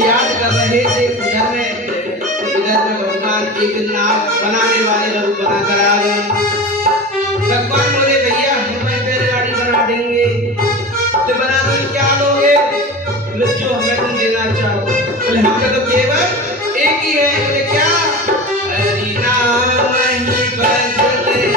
याद कर रहे थे इधर में भगवान एक नाव बनाने वाले लोग बना कर आ गए। भगवान बोले भैया हमें बैलगाड़ी बना देंगे, तो बना दो क्या लोगे? बोले जो हमें तुम देना चाहो। बोले हमें तो केवल एक ही है। बोले क्या? हरि नाम ही बदले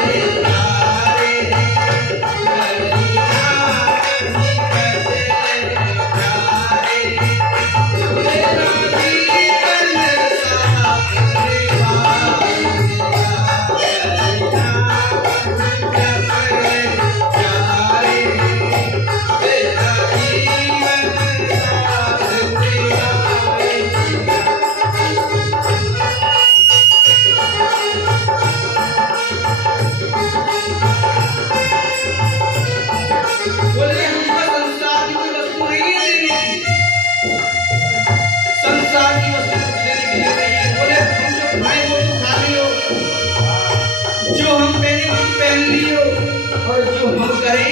और जो हम करें वो तू करें।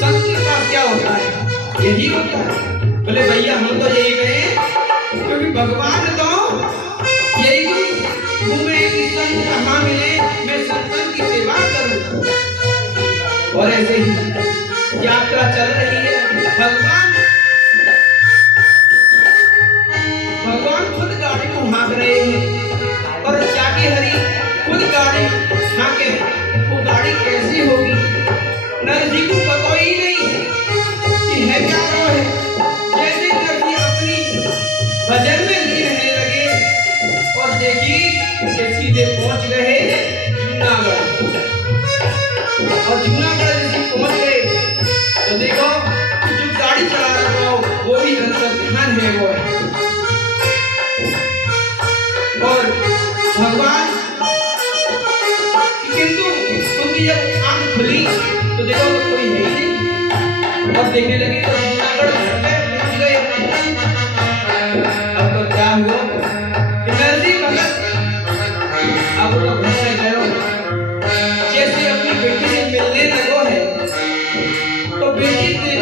संत के पास क्या होता है? यही होता है। बोले भैया हम तो यही कहें क्योंकि भगवान तो यही घूमे कि संत कहाँ मिले, मैं संतन की सेवा करूं। और ऐसे ही यात्रा चल रही है। भगवान खुद गाड़ी को हाँक रहे हैं और जाके हरि खुद गाड़ी हाँके। वो गाड़ी कैसी होगी नरजी को पता ही नहीं कि है क्या रो है। जैसे नरजी अपनी भजन में लीन रहने लगे और देखी कि सीधे पहुंच गए जूनागढ़। और जूनागढ़ जैसे पहुंच गए तो देखो जो गाड़ी चला रहा हो वो भी अंतर्ध्यान है वो है। और भगवान किंतु उनकी जब आंख खुली तो देखो तो कोई है ही नहीं। और देखने लगे तो जूनागढ़ पहुंच गए। अब तो क्या हुआ कि नरसी भगत अब तो घर से गए। जैसे अपनी बेटी से मिलने लगो है तो बेटी ने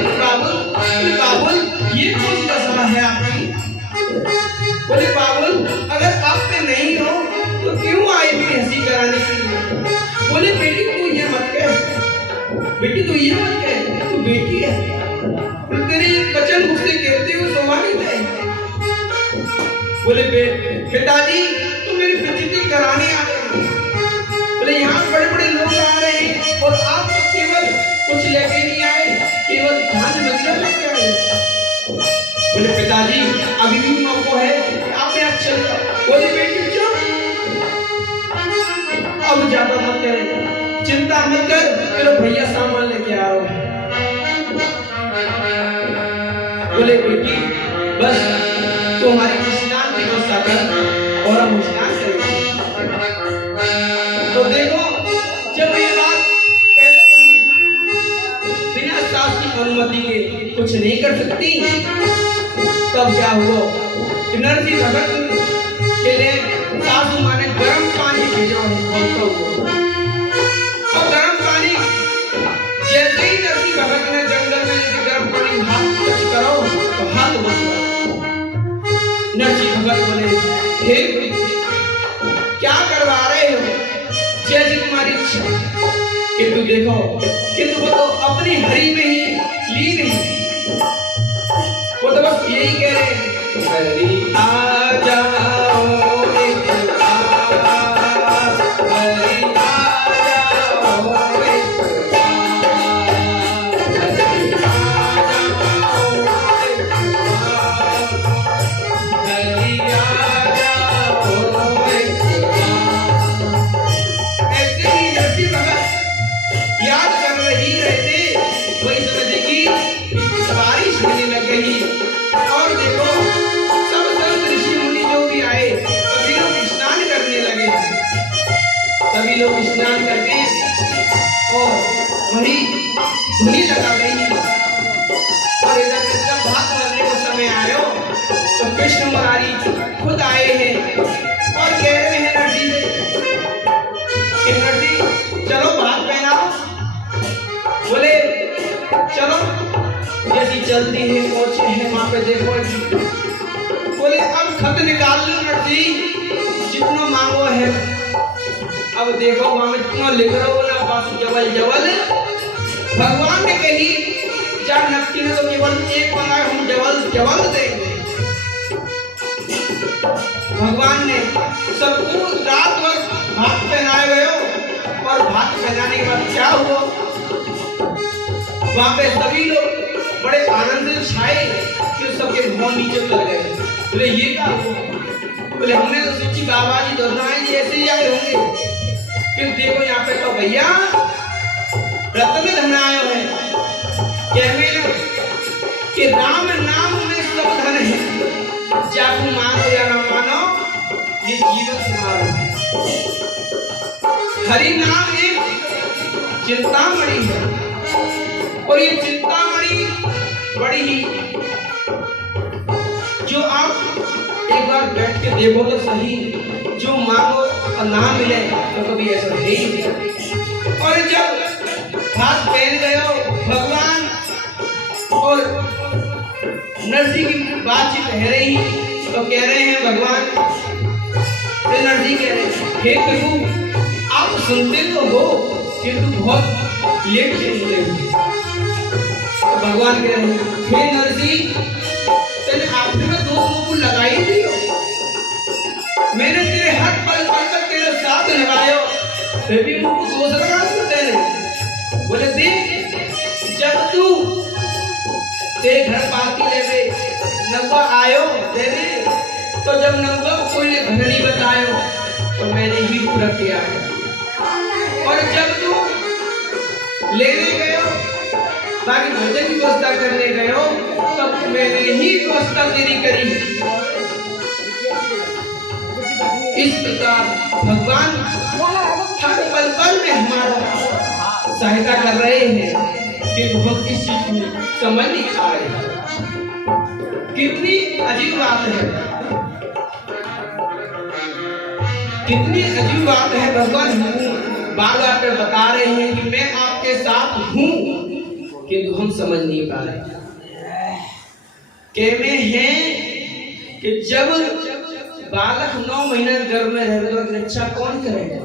बाबुल ये कौन दशा है आपकी? बोले बाबुल अगर आप पे नहीं हो तो क्यों आए मेरी हंसी कराने के लिए? बोले बेटी तू ये मत कह, बेटी तू ये मत कह, तू बेटी है। तेरे वचन मुझसे कहते हो सम्मानित है। बोले पिताजी तुम मेरी बेइज्जती कराने आ गए। बोले यहाँ बड़े बड़े लोग आ रहे हैं और आप तो केवल कुछ लेके नहीं आए, केवल धान मंदिर लेके आए। बोले पिताजी अभी भी मौका है कि आप यहाँ चल जाओ। बोले बेटी चुप, अब ज्यादा मत करे, चिंता मत कर, तेरे भैया सामान लेके आ रहा है। बोले बेटी बस तुम्हारी स्नान की व्यवस्था कर और हम स्नान करेंगे। तो देखो जब ये बात पहले बिना सास की अनुमति के कुछ नहीं कर सकती, तब क्या हुआ कि नरसी भगत के लिए सासू माँ ने गर्म पानी भेजा और गर्म पानी जैसे ही नरसी भगत ने जंगल में जैसे गर्म पानी हाथ टच करो तो हाथ बच गया। नरसी भगत बोले हे क्या करवा रहे हो? जैसी तुम्हारी इच्छा। किंतु देखो किंतु वो तो अपनी हरि में ही लीन है। वो तो बस यही कह रहे हैं हरि आ जाओ एक बार, हरि आ जाओ एक बार, हरि आ जाओ धुनी लगा रही है। और इधर जब भात भरने का समय आयो तो कृष्ण मुरारी खुद आए हैं और कह रहे हैं नरसी से कि नरसी चलो भात पहनाओ। बोले चलो, जैसी चलती है पहुंचे हैं वहां पे देखो। बोले अब खत निकाल लो नरसी, जितना मांगो है। अब देखो वहां में जितना लिख रहा हो ना, बस जवल जवल। भगवान ने कही जब नक्की ने तो केवल एक मांगा, हम जवल जवल देंगे। भगवान ने सबको रात भर भात पहनाए गए और भात पहनाने के बाद क्या हुआ, वहां पे सभी लोग बड़े आनंद से छाए कि सबके मुंह नीचे उतर गए। बोले ये क्या हुआ? बोले हमने तो सोची बाबा जी दोहराए जी ऐसे ही आए होंगे, फिर देखो यहाँ पे तो भैया रत्न धन आयो है। कहने कि राम नाम में सब धन है, चाहे मानो या ना मानो, ये जीवन तुम्हारा है। हरि नाम एक चिंतामणि है और ये चिंतामणि बड़ी ही, जो आप एक बार बैठ के देखो तो सही, जो मांगो और ना मिले तो कभी ऐसा है ही नहीं। और जब हाथ पहन गए भगवान और नरसी की बातचीत कह रही तो कह रहे हैं भगवान, नरसी कह रहे हैं हे प्रभु आप सुनते तो हो किंतु बहुत लेट से सुनते हो। भगवान कह रहे हैं हे नरसी तेरे आपने में दो मुंह लगाई दी हो, मैंने तेरे हर पल पल तक तेरे साथ लगायो, फिर भी मुंह को दोष लगा सकते हैं। बोले देख जब तू तेरे घर पाती लेवे नौवा आयो देवे, तो जब नौवा कोई ने घर नहीं बतायो तो मैंने ही पूरा किया। और जब तू लेने गयो बाकी भोजन की व्यवस्था करने गयो तब मैंने ही व्यवस्था तेरी करी। इस प्रकार भगवान हर पल पल में हमारा सहायता कर रहे हैं कि हम इस चीज में समझ नहीं आ रहे। कितनी अजीब बात है, कितनी अजीब बात है। भगवान बार बार पे बता रहे हैं कि मैं आपके साथ हूं, किंतु हम समझ नहीं पा रहे। कहने हैं कि जब बालक 9 महीने गर्भ में रहे तो रक्षा कौन करेगा?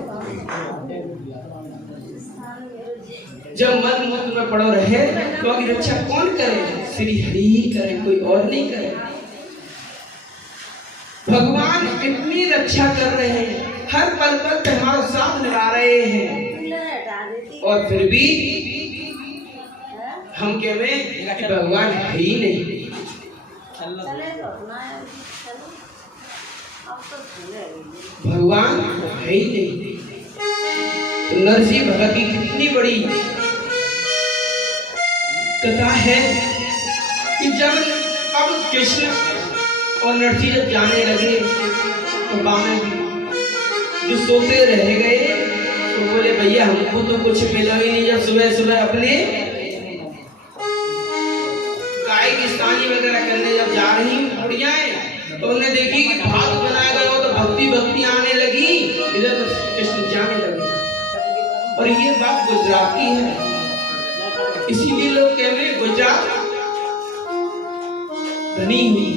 जब मल मूत्र में पड़ो रहे तो अभी रक्षा कौन करे? श्री हरि ही करे, कोई और नहीं करे। भगवान इतनी रक्षा कर रहे हैं, हर पल पल पे हमारा साथ निभा रहे हैं, और फिर भी हम कहे कि भगवान है ही नहीं। भगवान है ही नहीं। तो नरसी भगत की कितनी बड़ी कथा है कि जब अब कृष्ण और नरसी जब जाने लगे तो बामन जो सोते रह गए तो बोले भैया हमको तो कुछ मिला ही नहीं। जब सुबह सुबह अपने गाय की स्थानी वगैरह करने जब जा रही बुढ़ियाएं तो उन्होंने देखी कि भात बनाया गया हो तो भक्ति भक्ति आने लगी, इधर तो कृष्ण जाने लगे। और ये बात गुजरात की है, इसीलिए लोग कहते हैं गुजरात धनी हुई।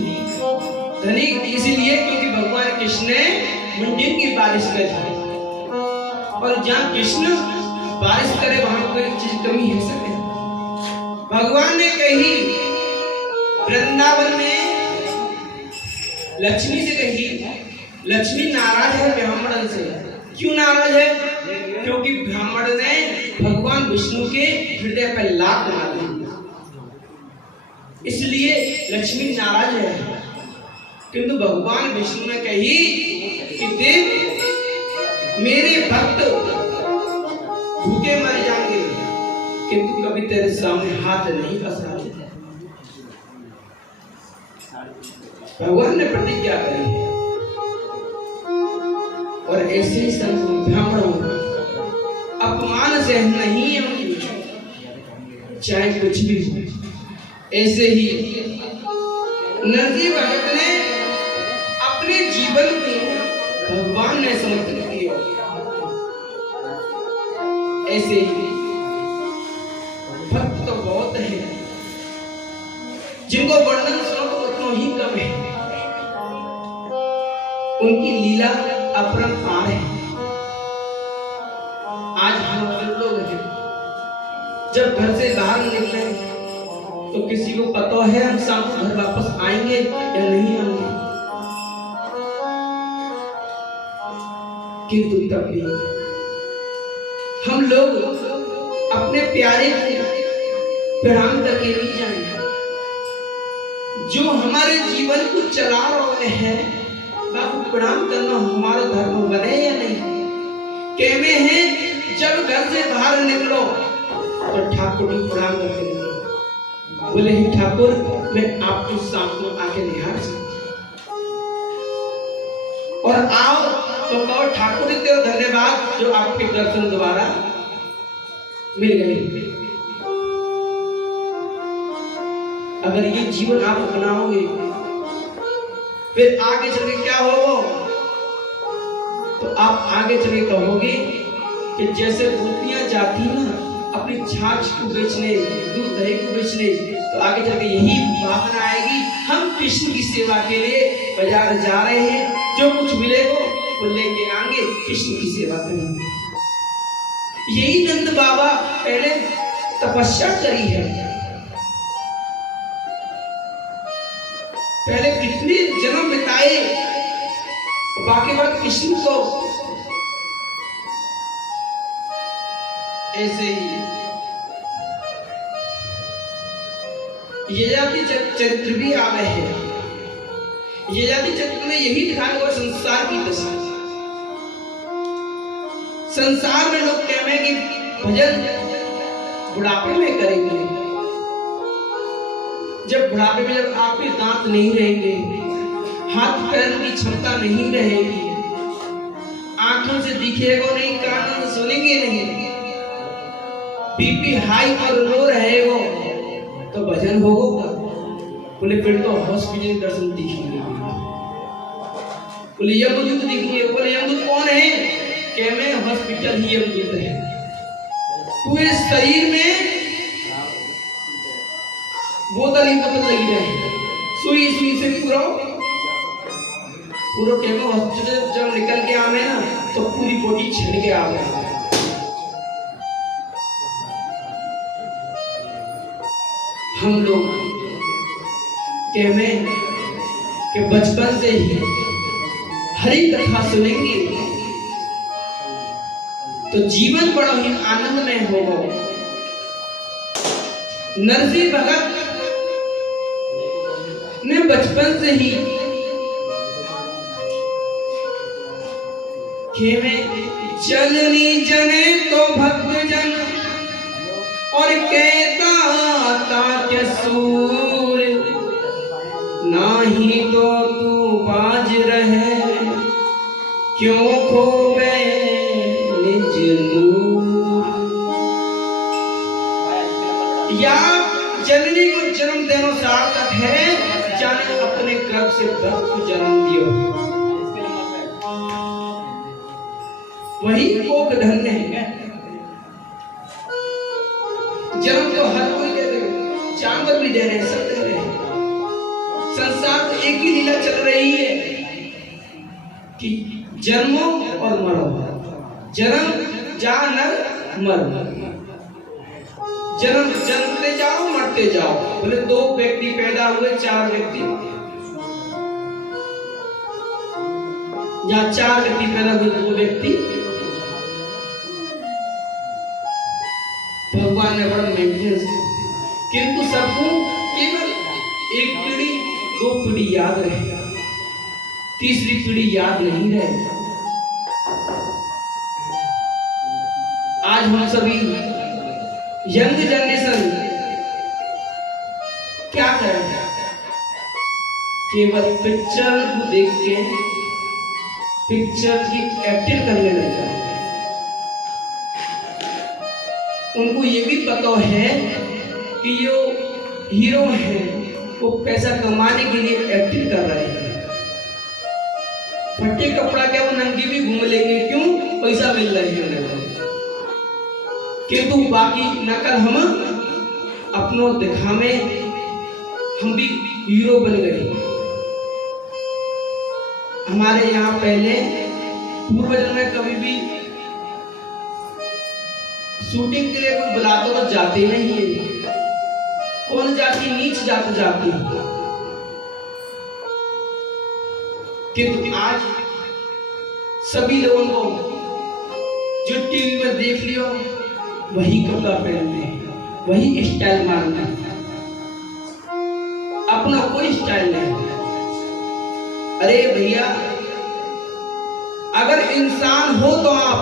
धनी इसीलिए क्योंकि भगवान कृष्ण ने मुंडिन की बारिश करी, और जहाँ कृष्ण बारिश करे वहां कोई चीज कमी है सके। भगवान ने कही वृंदावन में लक्ष्मी से कही, लक्ष्मी नाराज है ब्राह्मण से। क्यों नाराज है? क्योंकि ब्राह्मण ने भगवान विष्णु के हृदय पर लात मारी, इसलिए लक्ष्मी नाराज है। किंतु भगवान विष्णु ने कही कि देव मेरे भक्त भूखे मर जाएंगे किंतु कभी तेरे सामने हाथ नहीं पसारे। भगवान ने प्रतिज्ञा करी है, और ऐसे ही सब ब्राह्मणों अपमान से नहीं है, चाहे कुछ भी हो। ऐसे ही नरसिंह भगत ने अपने जीवन को भगवान ने समर्पित किया। ऐसे ही भक्त तो बहुत है जिनको वर्णन सुनो तो उतना ही कम है। उनकी लीला अपरंपार है। आज हम लोग हैं, जब घर से बाहर निकले तो किसी को पता है हम शाम को घर वापस आएंगे या नहीं आएंगे, किंतु तब भी हम लोग अपने प्यारे को प्रणाम करके नहीं जाएंगे। जो हमारे जीवन को चला रहे हैं बापू, प्रणाम करना हमारा धर्म बने या नहीं। कहमे है जब घर से बाहर निकलो तो ठाकुर को प्रणाम करके निकलो। बोले ही ठाकुर मैं आपको शाम को आके निहार सकता और आओ तो कहो ठाकुर देव धन्यवाद जो आपके दर्शन द्वारा मिल गए। अगर ये जीवन आप अपनाओगे फिर आगे चल के क्या हो, तो आप आगे चल के कहोगे कि जैसे गोपियां जाती ना अपनी छाछ को बेचने, दूध दही को बेचने, तो आगे चल के यही भावना आएगी हम कृष्ण की सेवा के लिए बाजार जा रहे हैं, जो कुछ मिलेगा वो लेके आएंगे, कृष्ण की सेवा करेंगे। यही नंद बाबा पहले तपस्या करी है। पहले कितने जन्म बिताए, बाकी बात कृष्ण को। ऐसे ही ययाति चरित्र भी आवे है। ययाति चरित्र में यही दिखाया हुआ संसार की दशा। संसार में लोग कहते हैं कि भजन बुढ़ापे में करेंगे। जब बुढ़ापे में जब आपके दांत नहीं रहेंगे, हाथ पैर की क्षमता नहीं रहेगी, आंखों से दिखेगा नहीं, कानों से सुनेंगे नहीं, बीपी हाई और लो रहेगा, तो भजन होगा। बोले फिर तो हॉस्पिटल दर्शन दिखेंगे। बोले यमदूत दिखेंगे। बोले यमदूत कौन है? क्या मैं हॉस्पिटल ही यमदूत है। पूरे शरीर में बोतल ही बोतल लगी रहे, सुई सुई से पूरा केमो हॉस्पिटल जब निकल के आवे ना तो पूरी बॉडी छिल के आवे। हम लोग कहमे कि बचपन से ही हरि कथा सुनेंगे तो जीवन बड़ा ही आनंदमय होगा। नरसिंह भगत ने बचपन से ही खेमे जननी जने तो भक्त जन और कहता ताके सूर, नाही तो तू बाज रहे क्यों खोवे निज नूर। या जननी को जन्म देना सार्थक है, जाने अपने गर्भ से भक्त को जन्म दियो, वही कोक धन्य है। जन्म तो हर कोई दे रहे, जानवर भी दे रहे, सब दे रहे। संसार में एक ही लीला चल रही है कि जन्मो और मरो, जन्म जा नर मर, जन्म जन्मते जाओ मरते जाओ। बोले दो व्यक्ति पैदा हुए, चार व्यक्ति, या चार व्यक्ति पैदा हुए, दो व्यक्ति। भगवान ने बड़ा मेंटेनेंस, किंतु सबको केवल एक पीढ़ी दो पीढ़ी याद रहेगा, तीसरी पीढ़ी याद नहीं रहेगा। आज हम सभी यंग जनरेशन क्या कर रहे हैं? केवल पिक्चर को देख के पिक्चर की एक्टिंग करने लग जाए। उनको ये भी पता है कि ये हीरो हैं वो पैसा कमाने के लिए एक्टिंग कर रहे हैं। फटे कपड़ा क्या वो नंगे भी घूम लेंगे, क्यों? पैसा मिल रहा है उन्हें। किंतु बाकी नकल हम अपनों दिखावे हम भी हीरो बन गए। हमारे यहाँ पहले पूर्वज में कभी भी शूटिंग के लिए कोई बुलाता तो जाते नहीं है। कौन जाती? नीच जाती। किंतु आज सभी लोगों को जो टीवी में देख लियो वही कपड़ा पहनते हैं, वही स्टाइल मारना, अपना कोई स्टाइल नहीं। अरे भैया, अगर इंसान हो तो आप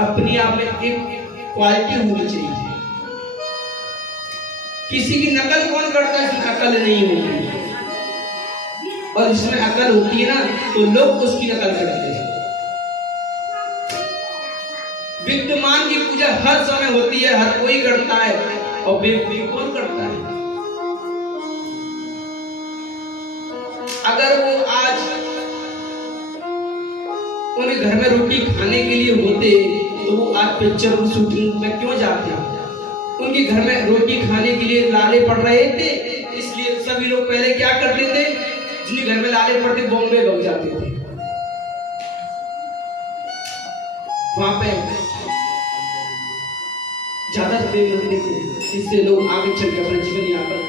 अपने आप में एक क्वालिटी होनी चाहिए। किसी की नकल कौन करता है? इसमें अकल नहीं होती, और इसमें अकल होती है ना तो लोग उसकी नकल करते हैं। विद्यमान की पूजा हर समय होती है, हर कोई करता है, और बेवकूफी कौन करता है? अगर वो आज उन्हें घर में रोटी खाने के लिए होते तो वो आज पिक्चर और शूटिंग में क्यों जाते? उनके घर में रोटी खाने के लिए लाले पड़ रहे थे, इसलिए सभी लोग पहले क्या करते थे? जिनके घर में लाले पड़ते बॉम्बे भाग जाते थे। वहां पे ज्यादा रुपये मिलते थे, इससे लोग आगे चलकर अपना जीवन यापन,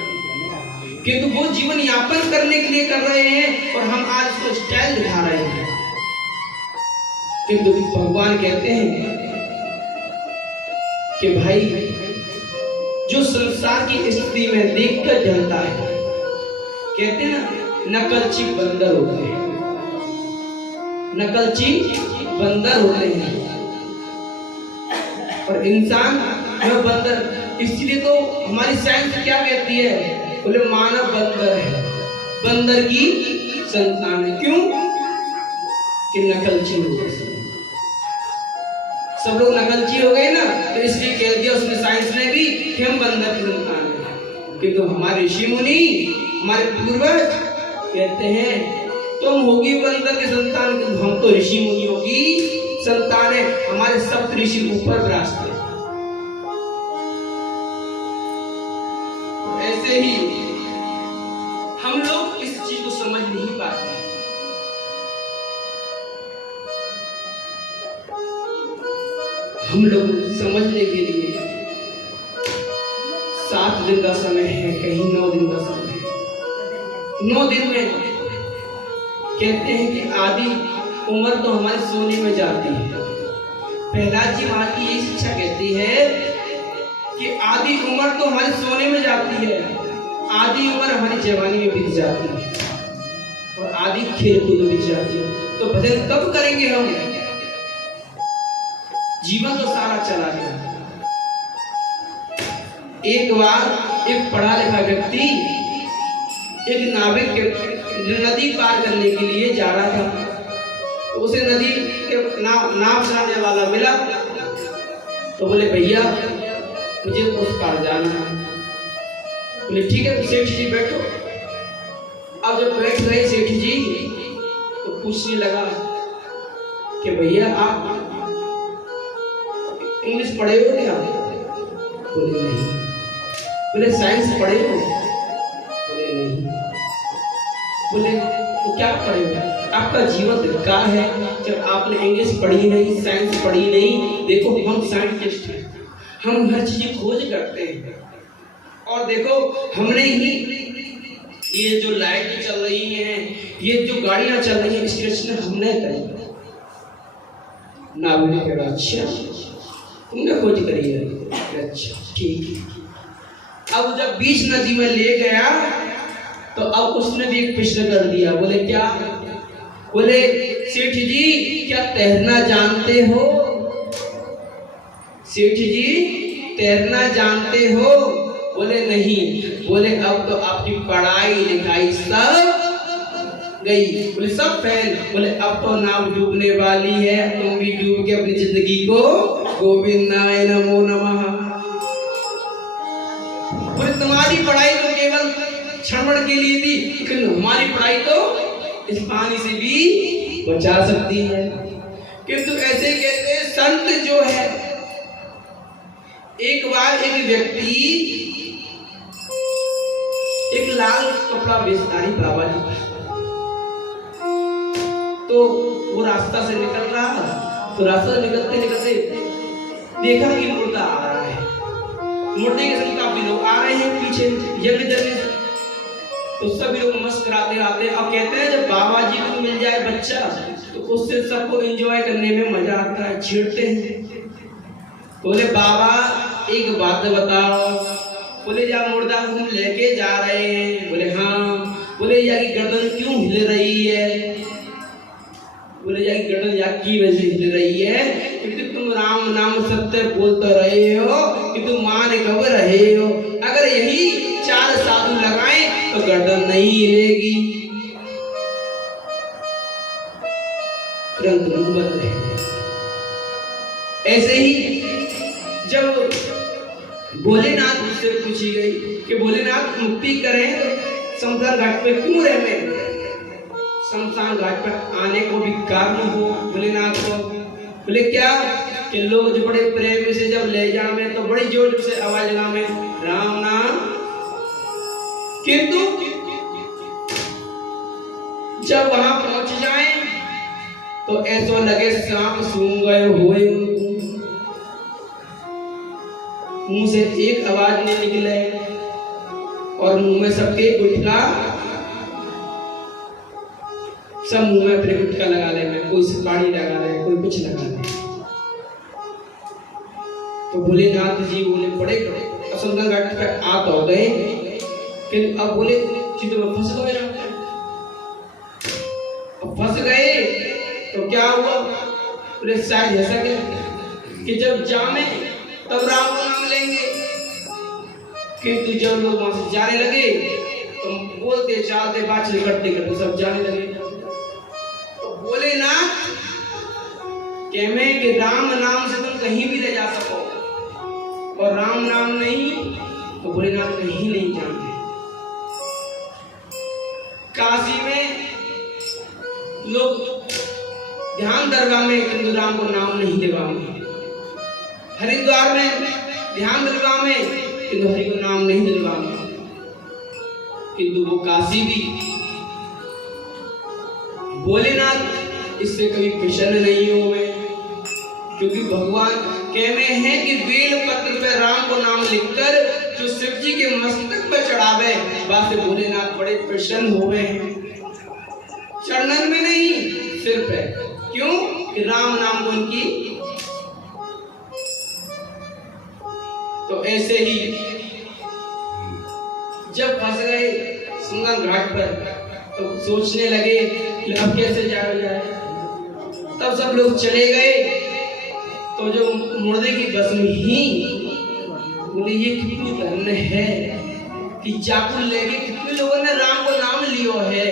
किंतु वो जीवन यापन करने के लिए कर रहे हैं और हम आज उसको स्टाइल दिखा रहे हैं। किंतु भगवान कहते हैं कि भाई जो संसार की स्थिति में देखकर जलता है, कहते हैं ना नकलची बंदर होते हैं, नकलची बंदर होते हैं। और इंसान जो बंदर, इसलिए तो हमारी साइंस क्या कहती है? बोले मानव बंदर है, बंदर की संतान है। क्यों? कि नकलची हो गए, सब लोग नकलची हो गए ना, तो इसलिए कह दिया उसने साइंस ने भी कि हम बंदर की संतान है। किंतु हमारे ऋषि मुनि, हमारे पूर्वज कहते हैं तुम होगी बंदर की संतान, किंतु हम तो ऋषि मुनियों की संतान है। हमारे सप्त ऋषि ऊपर विराजते हैं। ऐसे ही हम लोग इस चीज को समझ नहीं पाते। हम लोग समझने के लिए 7 दिन का समय है, कहीं 9 दिन का समय है। 9 दिन में कहते हैं कि आधी उम्र तो हमारी सोने में जाती है। प्रहलाद जी महाराज की ये शिक्षा कहती है कि आधी उम्र तो हमारी सोने में जाती है, आधी उम्र हमारी जवानी में बीत जाती है, और आधी खेल कूद में बीत जाती है। तो भजन कब करेंगे हम? जीवन तो सारा चला गया। एक बार एक पढ़ा लिखा व्यक्ति एक नाविक के नदी पार करने के लिए जा रहा था, तो उसे नदी के नाव चलाने वाला मिला। तो बोले भैया मुझे उस पार जाना है। बोले ठीक है सेठ जी बैठो। अब जब बैठ गए सेठ जी तो पूछने लगा कि भैया आप इंग्लिश पढ़े हो क्या? बोले नहीं। बोले साइंस पढ़े हो? बोले नहीं। बोले तो क्या पढ़े हो? आपका जीवन बेकार है जब आपने इंग्लिश पढ़ी नहीं, साइंस पढ़ी नहीं। देखो हम साइंटिस्ट हैं, हम हर चीज खोज करते हैं, और देखो हमने ही ये जो लाइट चल रही है, ये जो गाड़ियां चल रही है, इसकी रचना हमने करी। नाविक ने कहा अच्छा तुमने खोज करी है? अच्छा ठीक है। अब जब बीच नदी में ले गया तो अब उसने भी एक प्रश्न कर दिया। बोले क्या? बोले सेठ जी क्या तैरना जानते हो? सेठ जी तैरना जानते हो? बोले नहीं। बोले अब तो आपकी पढ़ाई लिखाई सब गई। बोले सब फेल। बोले अब तो नाव डूबने वाली है, तुम भी डूब के अपनी जिंदगी को गोविंदाय नमो नमः। बोले तुम्हारी पढ़ाई तो केवल क्षण के लिए थी, लेकिन हमारी पढ़ाई तो इस पानी से भी बचा सकती है। किंतु ऐसे कहते हैं संत जो है, एक बार एक व्यक्ति एक लाल कपड़ा बेचता है बाबा जी का, तो वो रास्ता से निकल रहा, तो रास्ता निकलते निकलते देखा कि मुर्दा आ रहा है। मुर्दे के संग काफी लोग आ रहे हैं पीछे यज्ञ जगह से, तो सभी लोग मुस्कुराते आते और कहते हैं जब बाबा जी को मिल जाए बच्चा तो उससे सबको एंजॉय करने में मजा आता है, छेड़ते हैं। बोले बाबा एक बात बताओ। बोले जा मुर्दा को हम लेके जा रहे हैं। बोले हाँ। बोले यार गर्दन क्यों हिल रही है? बोले यार गर्दन या की वजह से हिल रही है क्योंकि तुम राम नाम सत्य बोलते रहे हो कि तुम मान कब रहे हो। अगर यही 4 साधु लगाएं तो गर्दन नहीं हिलेगी। तुरंत मुंह बंद है। ऐसे ही जब भोलेनाथ से पूछी गई कि भोलेनाथ मुक्ति करें तो शमशान घाट पे क्यों रहे? शमशान घाट पर आने को भी कारण हो भोलेनाथ को। बोले क्या कि लोग जो बड़े प्रेम से जब ले जावे तो बड़ी जोर से आवाज लगावे राम नाम, किंतु जब वहां पहुंच जाए तो ऐसा लगे सांप सूंघ गए हुए। मुंह से एक आवाज नहीं निकले और मुंह में सबके गुटखा, सब मुंह में अपने गुटखा लगा ले, कोई सुपारी लगा ले, कोई कुछ लगा ले। तो भोलेनाथ जी बोले बड़े शमशान घाट पे आ तो गए, कि अब बोले चित्त में फंस गए ना। अब फंस गए तो क्या हुआ? बोले शायद ऐसा कि जब जामे तब राम का नाम लेंगे, किंतु जब लोग वहां से जाने लगे तो बोलते चालते बातचीत करते करते सब जाने लगे। तो भोलेनाथ कहमे कि राम नाम से तुम कहीं भी ले जा सको, और राम नाम नहीं तो भोलेनाथ कहीं नहीं जाते। काशी में लोग ध्यान दरगाह में किंतु राम को नाम नहीं दिलवाएंगे। हरिद्वार में ध्यान दरगाह में किंतु हरि को नाम नहीं दिलवाएंगे। किंतु वो काशी भी भोलेनाथ इससे कभी प्रसन्न नहीं हुए, क्योंकि भगवान कहते हैं कि बेल पत्र पे राम को नाम लिखकर जो शिव जी के मस्तक पर चढ़ावे वहां से भोलेनाथ बड़े प्रसन्न हुए हैं। चरणन में नहीं, सिर पे। क्यों? कि राम नाम को उनकी। तो ऐसे ही जब फंस गए शमशान घाट पर तो सोचने लगे कि अब कैसे जाया जाए। तब सब लोग चले गए तो जो मुर्दे की भस्म ही बोले ये कितनी धन्य है कि चाकू लेके कितने लोगों ने राम को नाम लियो है।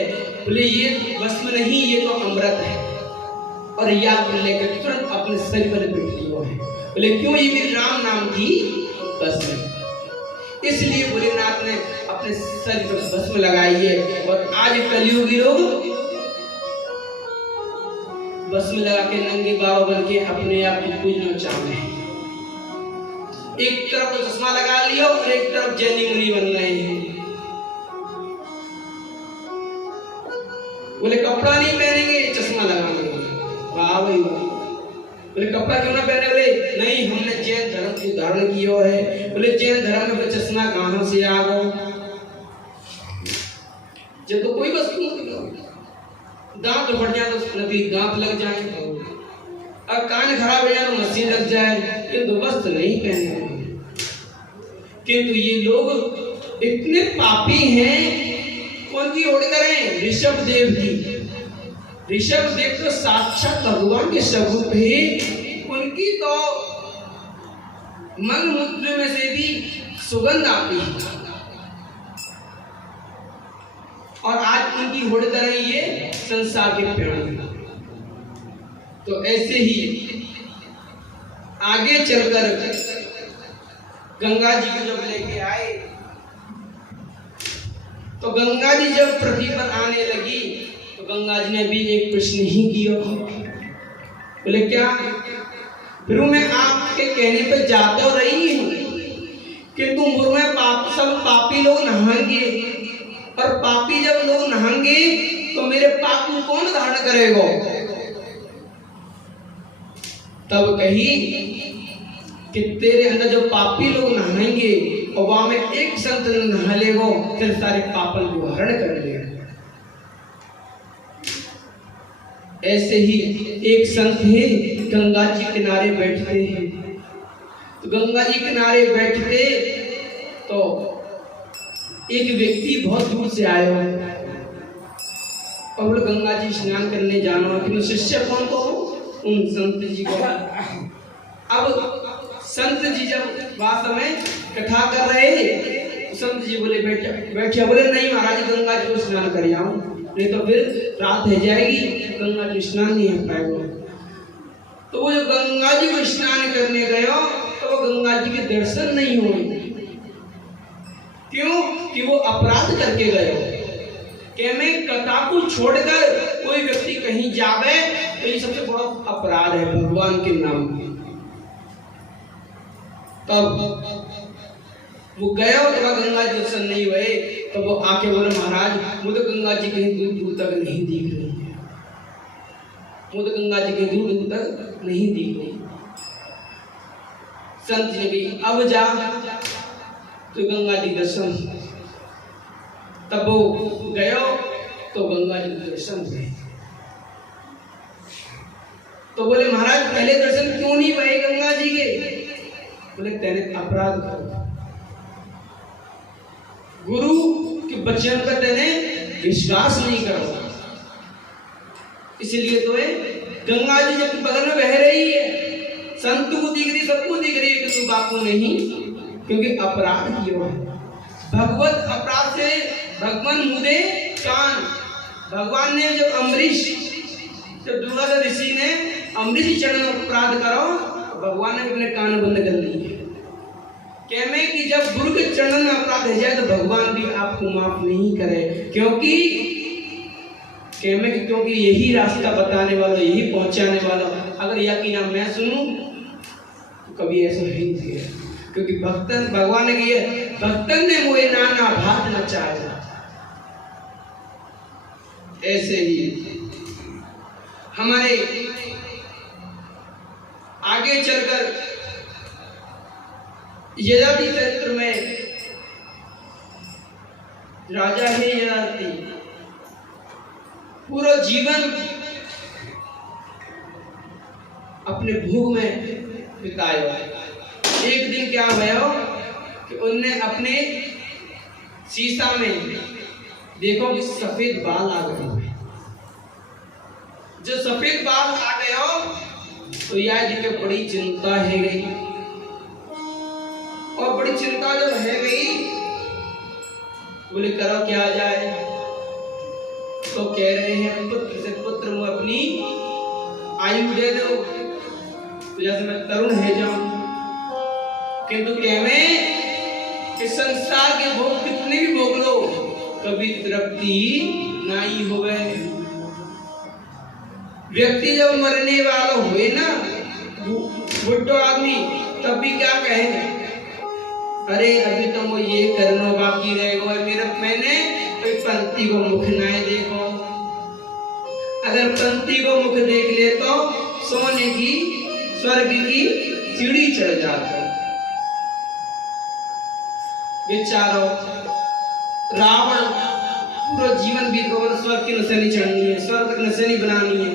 बोले ये भस्म नहीं, ये तो अमृत है, और या लेकर तुरंत अपने शरीर पर लपेट लियो है। बोले क्यों? ये मेरी राम नाम की भस्म है। इसलिए भोलेनाथ ने अपने शरीर पर भस्म लगाई है। और आज कलयुगी लोग भस्म लगा के नंगे बाबा बन के अपने आप को पूजना चाहते हैं। एक तरफ तो चश्मा लगा लिया और एक तरफ जैनी मुनि बन रहे हैं। बोले कपड़ा नहीं पहनेंगे, चश्मा लगाएंगे। वाह भाई वाह। बोले कपड़ा क्यों ना पहने? बोले नहीं, हमने जैन धर्म को धारण किया है। बोले जैन धर्म में चश्मा कहां से आ गया? जब तो कोई वस्तु दांत तो बढ़ जाए तो नकली दांत लग जाए, और कान खराब हो जाए तो मशीन लग जाए, किंतु वस्त्र नहीं पहने। किंतु ये लोग इतने पापी हैं। कौन की ओर करें? ऋषभ देव की। ऋषभ देव तो साक्षात भगवान के स्वरूप है। उनकी तो मन मूत्र में से भी सुगंध आती है, और आज उनकी होड़ कर रही है संसार के प्राणी। तो ऐसे ही आगे चलकर गंगा जी को जब लेके आए तो गंगा जी जब पृथ्वी पर आने लगी तो गंगा जी ने भी एक प्रश्न ही किया। बोले क्या? फिर मैं आपके कहने पे जाता रही हूँ कि तुम में सब पापी लोग नहाएंगे, और पापी जब लोग नहाएंगे तो मेरे पाप को कौन धारण करेगा? तब कही कि तेरे अंदर जो पापी लोग नहाएंगे और वहां में एक संत नहा लेगो, तेरे सारे पापन को हरण कर लेगा। ऐसे ही एक संत है, गंगा जी किनारे बैठते हैं। तो गंगा जी किनारे बैठते तो एक व्यक्ति बहुत दूर से आया और बोले गंगा जी स्नान करने जाना, कि शिष्य कौन को? उन संत जी को। अब संत जी जब वास्तव में कथा कर रहे थे, संत जी बोले बैठे। बोले नहीं महाराज, गंगा जी को स्नान कर आऊं, नहीं तो फिर रात हो जाएगी, गंगा जी स्नान नहीं हो पाएगा। तो वो जो गंगा जी को स्नान करने गया तो वो गंगा जी के दर्शन नहीं हुए। क्यों? कि वो अपराध करके गए। कि मैं कथा को छोड़कर कोई व्यक्ति कहीं जावे तो ये सबसे बड़ा अपराध है भगवान के नाम में। तब वो गया और गंगा जी दर्शन नहीं हुए, तो वो आके बोले महाराज मुझे गंगा जी कहीं दूर दूर तक नहीं दिख रही है, मुझे गंगा जी कहीं दूर दूर तक नहीं दिख रही। संत जी भी अब जा तो गंगा जी दर्शन। तब वो गयो तो गंगा जी दर्शन हुए। तो बोले महाराज पहले दर्शन क्यों नहीं हुए गंगा जी के? बोले तेने अपराध करो, गुरु के वचन पर तेने विश्वास नहीं करो, इसलिए तो है गंगा जी जब बगल में बह रही है, संत को दिख रही, सबको दिख रही है कि तू बापू नहीं, क्योंकि अपराध किया है। भगवत अपराध से भगवान मुदे कान। भगवान ने जब अम्बरीश, जब दुर्वासा ऋषि ने अम्बरीश चरण अपराध करो, भगवान ने अपने कान बंद कर लिए। कहमे कि जब गुरु के चरण में अपराध हो जाए तो भगवान भी आपको माफ नहीं करे, क्योंकि कहमे कि क्योंकि यही रास्ता बताने वाला, यही पहुंचाने वाला, अगर यकीन मैं सुनूं तो कभी ऐसा ही नहीं किया, क्योंकि भक्तन भगवान ने किया, भक्तन ने मोए नाना भात नचाया। ऐसे ही हमारे आगे चलकर यदाति चरित्र में राजा है यदाति, पूरा जीवन अपने भोग में बिताया। एक दिन क्या हुआ कि उनने अपने शीशा में देखो कि सफेद बाल आ गए। जो सफेद बाल आ गए हो तो यह जी के बड़ी चिंता है गई, और बड़ी चिंता जब है गई बोले करो क्या जाए। तो कह रहे हैं पुत्र से पुत्र मुझे अपनी आयु दे दो, तो जैसे मैं तरुण है जाऊं, किंतु कहवे कि संसार के भोग कितने भी भोग लो कभी तृप्ति नहीं होवे। व्यक्ति जब मरने वाला हुए ना, बुढ़ो आदमी, तब भी क्या कहेंगे, अरे अभी तो वो ये करना बाकी रहेगा, मेरा मैंने कोई पंक्ति को मुख ना देखो। अगर पंक्ति को मुख देख ले तो सोने की स्वर्ग की सीढ़ी चढ़ जाता। विचारो रावण पूरा जीवन बीत गया, स्वर्ग की निशानी चढ़नी है, स्वर्ग की निशानी बनानी है,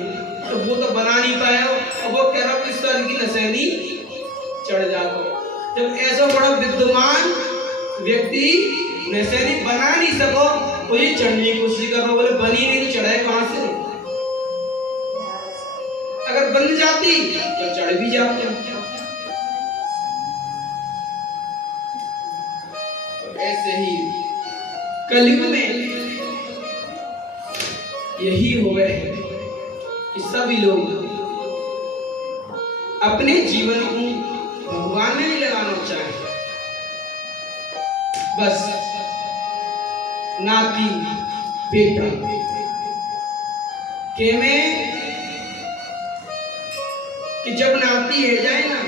तो वो तो बना नहीं पाया, और वो कह रहा कि स्वर्ग की निशानी चढ़ जाता। जब ऐसा बड़ा विद्वान व्यक्ति निशानी बना नहीं सको तो ये चढ़ने की कोशिश कर रहा, बोले बनी नहीं तो चढ़ाए कहां से? अगर बन जाती तो चढ़ भी जाते। ऐसे ही कलयुग में यही हो गए कि सभी लोग अपने जीवन को भगवान में ही लगाना चाहे। बस नाती बेटा के में कि जब नाती है जाए ना